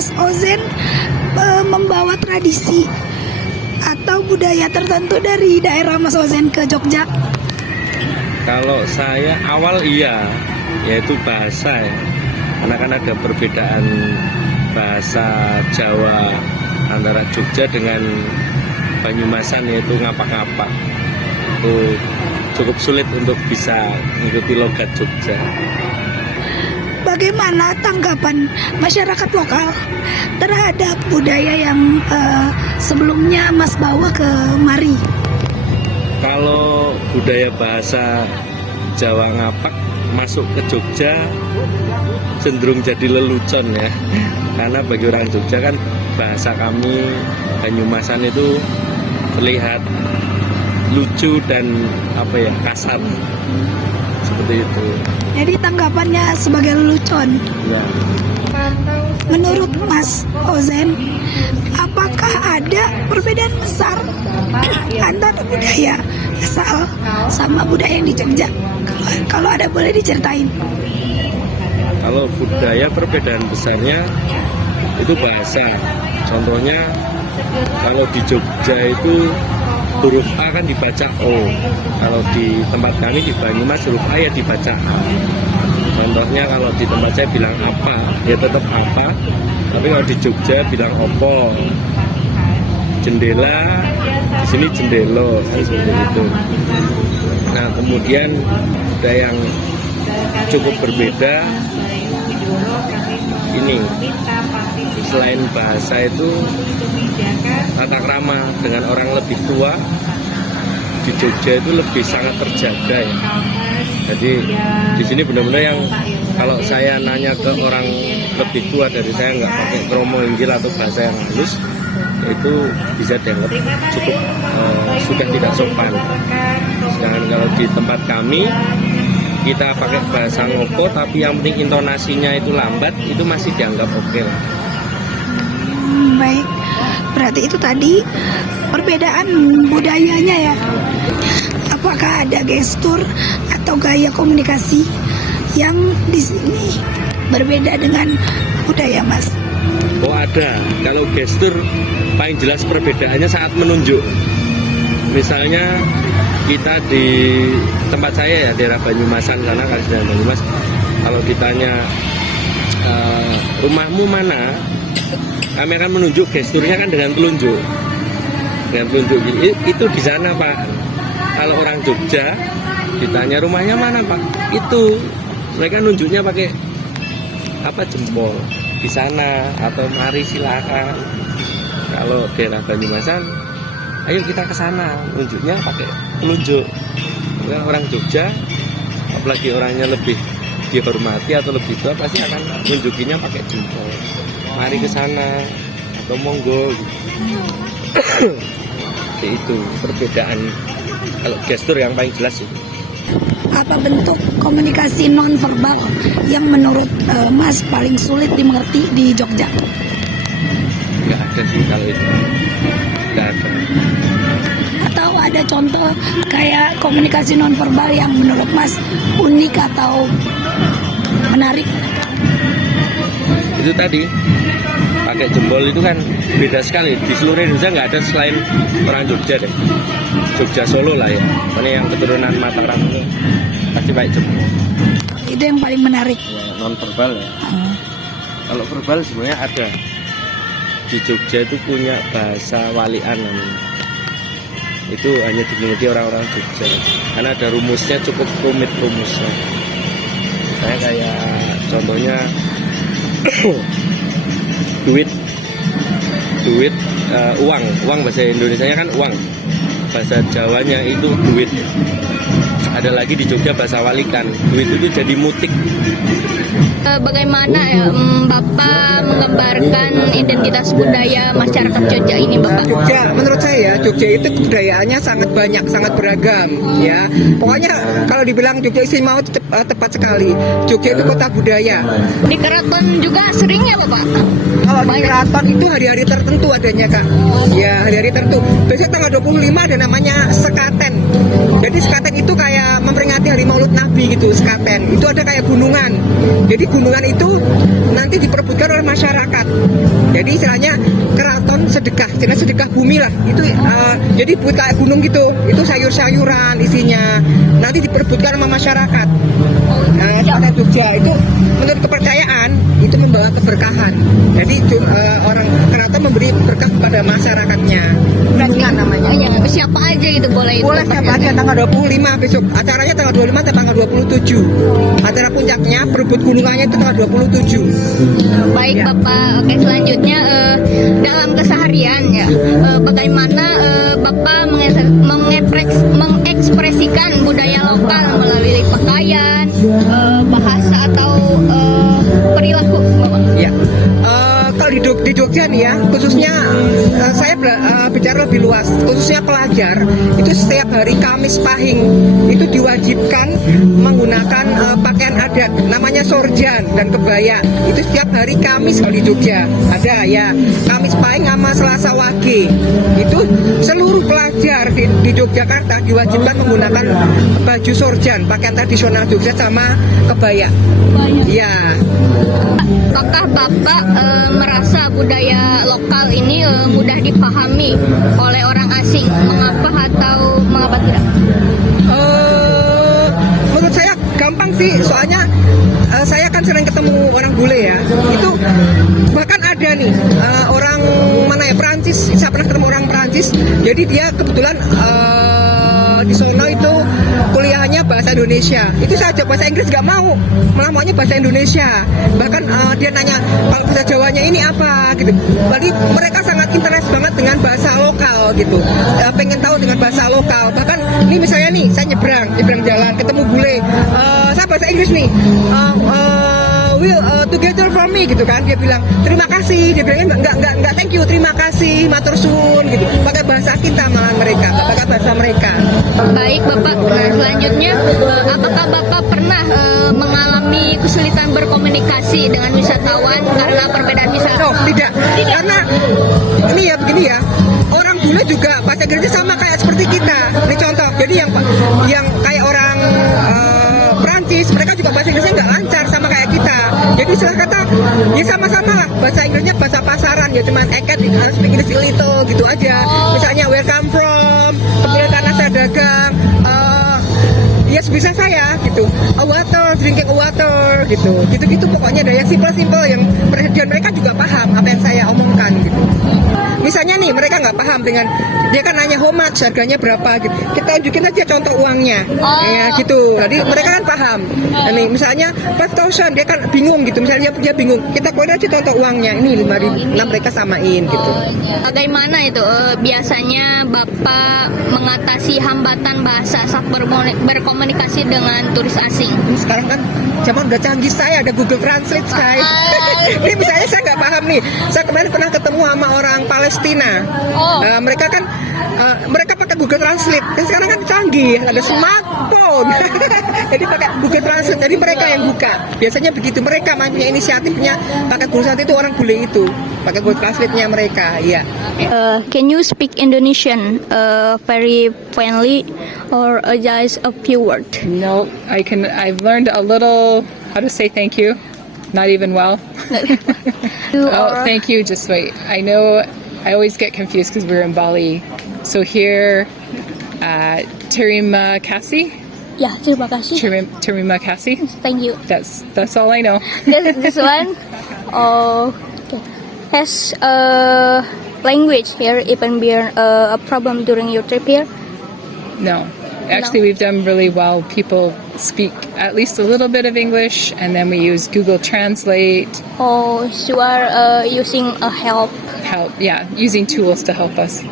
Mas Ozen membawa tradisi atau budaya tertentu dari daerah Mas Ozen ke Jogja? Kalau saya awal iya, yaitu bahasa ya. Karena kan ada perbedaan bahasa Jawa antara Jogja dengan Banyumasan, yaitu ngapak-ngapak. Itu cukup sulit untuk bisa mengikuti logat Jogja. Bagaimana tanggapan masyarakat lokal terhadap budaya yang sebelumnya Mas bawa ke mari? Kalau budaya bahasa Jawa ngapak masuk ke Jogja cenderung jadi lelucon ya. Karena bagi orang Jogja kan bahasa kami Banyumasan itu terlihat lucu dan kasar seperti itu. Jadi tanggapannya sebagai lelucon. Ya. Menurut Mas Ozen, apakah ada perbedaan besar antara budaya asal sama budaya yang di Jogja? Kalau ada boleh diceritain. Kalau budaya perbedaan besarnya itu bahasa. Contohnya kalau di Jogja itu huruf A kan dibaca O. Kalau di tempat kami di Banyumas huruf A ya dibaca A. Contohnya kalau di tempat saya bilang apa, ya tetap apa. Tapi kalau di Jogja bilang opo. Jendela, di sini jendelo, kan seperti itu. Nah kemudian ada yang cukup berbeda. Ini selain bahasa itu tata krama dengan orang lebih tua di Jogja itu lebih sangat terjaga ya. Jadi di sini benar-benar yang kalau saya nanya ke orang lebih tua dari saya nggak pakai kromo inggil atau bahasa yang halus, itu bisa dianggap cukup sudah tidak sopan. Sedangkan kalau di tempat kami kita pakai bahasa ngoko tapi yang penting intonasinya itu lambat, itu masih dianggap oke lah. Baik, berarti itu tadi perbedaan budayanya ya. Apakah ada gestur atau gaya komunikasi yang di sini berbeda dengan budaya Mas? Oh ada, kalau gestur paling jelas perbedaannya saat menunjuk. Misalnya kita di tempat saya ya daerah Banyumasan, karena daerah Banyumas kalau ditanya rumahmu mana, kami akan menunjuk gesturnya kan dengan telunjuk. Dengan telunjuk itu di sana Pak. Kalau orang Jogja ditanya rumahnya mana Pak, itu mereka nunjuknya pakai jempol di sana atau mari silakan. Kalau daerah Banyumasan, ayo kita ke sana, nunjuknya pakai telunjuk. Nah, orang Jogja, apalagi orangnya lebih dihormati atau lebih tua, pasti akan nunjukinya pakai jempol. Mari ke sana atau monggo. Itu perbedaan kalau gestur yang paling jelas itu. Apa bentuk komunikasi nonverbal yang menurut Mas paling sulit dimengerti di Jogja? Nggak ada sih kalau itu. Nggak ada. Atau ada contoh kayak komunikasi nonverbal yang menurut Mas unik atau menarik? Itu tadi pakai jempol itu kan beda sekali. Di seluruh Indonesia nggak ada selain orang Jogja deh. Jogja Solo lah ya. Karena yang keturunan Mataram ini pasti pakai jempol. Itu yang paling menarik. Ya, non verbal ya. Kalau verbal sebenarnya ada. Di Jogja itu punya bahasa walian namanya. Itu hanya dimiliki orang-orang Jogja. Karena ada rumusnya, cukup rumit rumusnya. Saya kayak contohnya duit uang bahasa Indonesianya kan uang, bahasa Jawanya itu duit. Ada lagi di Jogja bahasa walikan, duit itu jadi mutik. Bagaimana ya Bapak menggambarkan identitas budaya masyarakat Jogja ini, Bapak? Jogja, menurut saya Jogja itu kebudayaannya sangat banyak, sangat beragam ya. Pokoknya kalau dibilang Jogja istimewa itu tepat sekali. Jogja itu kota budaya. Di keraton juga sering ya, Bapak? Kalau di keraton itu hari-hari tertentu adanya Kak. Ya, hari-hari tertentu. Biasanya tanggal 25 ada namanya sekaten. Jadi Jadi sekaten itu kayak memperingati hari Maulid Nabi gitu, sekaten. Itu ada kayak gunungan. Jadi gunungan itu nanti diperebutkan oleh masyarakat. Jadi istilahnya keraton sedekah, sedekah bumi lah. Itu jadi buat kayak gunung gitu. Itu sayur-sayuran isinya. Nanti diperebutkan sama masyarakat. Sekaten Jogja itu menurut kepercayaan itu membawa keberkahan. Jadi orang keraton memberi berkah kepada masyarakatnya. Gunungan namanya. Oh, ya, siapa aja gitu boleh itu. Boleh siapa aja tanggal 25 besok. Acaranya tanggal 25 sampai tanggal 27. Acara puncaknya perebut gunungannya itu tanggal 27. Baik Ya. Bapak, oke selanjutnya dalam keseharian ya, bagaimana Bapak mengekspresikan budaya lokal melalui pakaian, bahasa atau perilaku Bapak? Ya. Kalau di Jogja nih ya, khususnya saya bicara lebih luas, khususnya pelajar itu setiap hari Kamis Pahing itu diwajibkan menggunakan pakaian adat namanya sorjan dan kebaya. Itu setiap hari Kamis kalau di Jogja ada ya, Kamis Pahing sama Selasa Wage. Itu seluruh pelajar di Yogyakarta diwajibkan menggunakan baju sorjan, pakaian tradisional Jogja sama kebaya. Ya. Apakah Bapak merasa budaya lokal ini mudah dipahami oleh orang asing? Mengapa atau mengapa tidak? Menurut saya gampang sih, soalnya saya kan sering ketemu orang bule ya. Itu bahkan ada nih orang mana ya, Perancis. Saya pernah ketemu orang Perancis. Jadi dia kebetulan di sono itu kuliahnya bahasa Indonesia. Itu saja bahasa Inggris nggak mau, malah maunya bahasa Indonesia. Bahkan dia nanya kalau bahasa Jawanya ini apa gitu. Jadi mereka sangat interest banget dengan bahasa lokal gitu. Pengen tahu dengan bahasa lokal. Bahkan ini misalnya nih saya nyebrang jalan ketemu bule. Saya bahasa Inggris nih. Will together for me gitu kan, dia bilang terima kasih, dia bilangnya enggak thank you, terima kasih, matur suwun gitu, pakai bahasa kita malah mereka, pakai bahasa mereka. Baik Bapak, selanjutnya apakah Bapak pernah mengalami kesulitan berkomunikasi dengan wisatawan karena perbedaan wisatawan? No, tidak. Karena ini ya begini ya, orang bule juga bahasa Inggrisnya sama kayak seperti kita. Ini contoh, jadi yang kayak orang Perancis, mereka juga bahasa Inggrisnya nggak lancar sama kayak kita. Jadi istilah kata ya sama-sama lah, bahasa Inggrisnya bahasa pasaran ya, cuman harus speak English a little gitu aja. Misalnya where come from, kemudian karena saya dagang, ya sebisa saya gitu, a water, drinking a water gitu pokoknya ada yang simple yang mereka juga paham apa yang saya omongkan gitu. Misalnya nih mereka nggak paham dengan dia kan nanya how much, harganya berapa gitu, kita tunjukin aja contoh uangnya ya gitu, jadi mereka kan paham. Nih misalnya 5,000 dia kan bingung gitu, misalnya dia bingung, kita keluarin aja contoh uangnya ini 5.000, nah mereka samain gitu. Bagaimana itu biasanya Bapak mengatasi hambatan bahasa saat berkomunikasi dengan turis asing? Sekarang kan zaman udah canggih, saya ada Google Translate guys. Ini misalnya saya nggak paham nih, saya kemarin pernah ketemu sama orang Palestina. Mereka kan mereka pakai Google Translate. Dan sekarang kan canggih, ada smartphone. Jadi pakai Google Translate. Jadi mereka yang buka. Biasanya begitu, mereka punya inisiatifnya pakai Google Translate, itu orang bule itu pakai Google Translate-nya mereka. Iya. Can you speak Indonesian very friendly or just a few words? No, I can. I've learned a little how to say thank you. Not even well. Oh, thank you. Just wait. I know. I always get confused because we're in Bali. So here, terima kasih. Ya, terima kasih. Terima kasih. Thank you. That's all I know. This one. Okay. Has language here even been a problem during your trip here? No. Actually, we've done really well. People speak at least a little bit of English, and then we use Google Translate. Oh, you are using a help. Using tools to help us.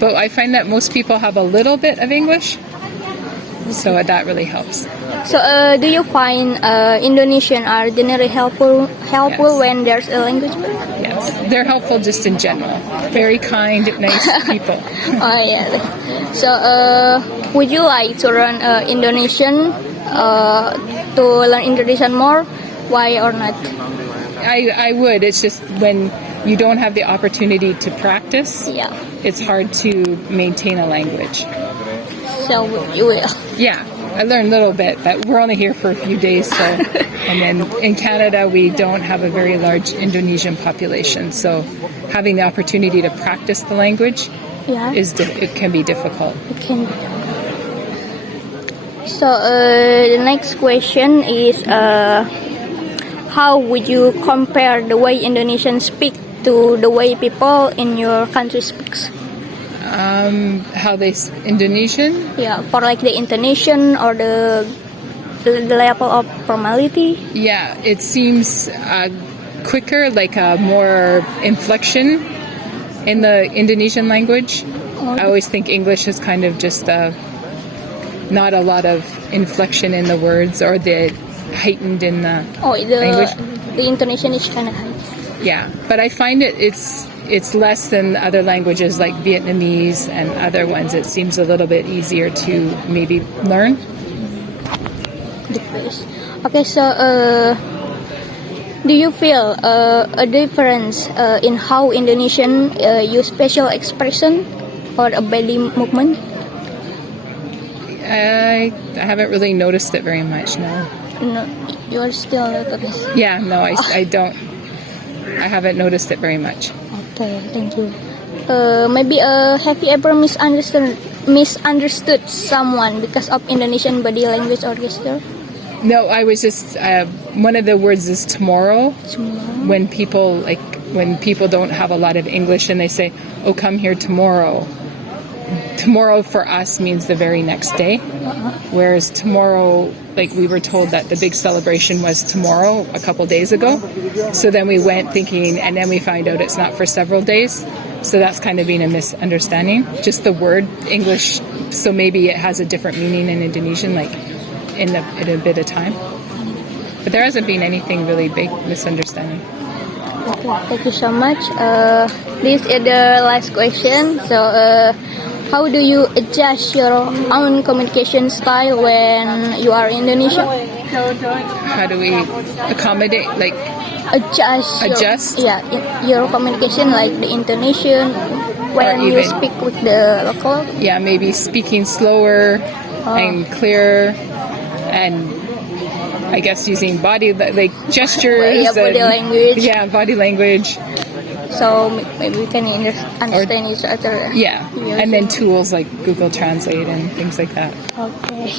But I find that most people have a little bit of English, so that really helps. So, do you find Indonesian are generally helpful Yes. when there's a language barrier? Yes, they're helpful just in general. Very kind, nice people. Oh yeah. So, would you like to learn Indonesian? To learn Indonesian more? Why or not? I would. It's just when you don't have the opportunity to practice, Yeah. it's hard to maintain a language. So you will. Yeah, I learned a little bit, but we're only here for a few days. So, and then in Canada, we don't have a very large Indonesian population. So, having the opportunity to practice the language Yeah. it can be difficult. It can be. So the next question is how would you compare the way Indonesians speak to the way people in your country speaks? How they Indonesian? Yeah, for like the intonation or the level of formality. Yeah, it seems quicker, like more inflection in the Indonesian language. I always think English is kind of just not a lot of inflection in the words or the heightened in the language. The intonation is kind of high. Yeah, but I find it's less than other languages like Vietnamese and other ones. It seems a little bit easier to maybe learn. Okay, so do you feel a difference in how Indonesian use facial expression or a body movement? I haven't really noticed it very much, no. No, you're still not noticed. Yeah, no, I don't. I haven't noticed it very much. Okay, thank you. Maybe have you ever misunderstood someone because of Indonesian body language or gesture? No, I was just one of the words is tomorrow. When people don't have a lot of English and they say, "Oh, come here tomorrow." Tomorrow for us means the very next day, whereas tomorrow, like we were told that the big celebration was tomorrow a couple days ago. So then we went thinking, and then we find out it's not for several days. So that's kind of been a misunderstanding. Just the word English, so maybe it has a different meaning in Indonesian, like in a bit of time. But there hasn't been anything really big misunderstanding. Okay, thank you so much. This is the last question. So, how do you adjust your own communication style when you are in Indonesia? How do we accommodate, like adjust? Your communication, like the intonation when you even- speak with the local. Yeah, maybe speaking slower and clearer, and I guess using body like gestures. Yeah, body and- language. Yeah, body language. So maybe we can understand each other. Yeah, and then tools like Google Translate and things like that. Okay.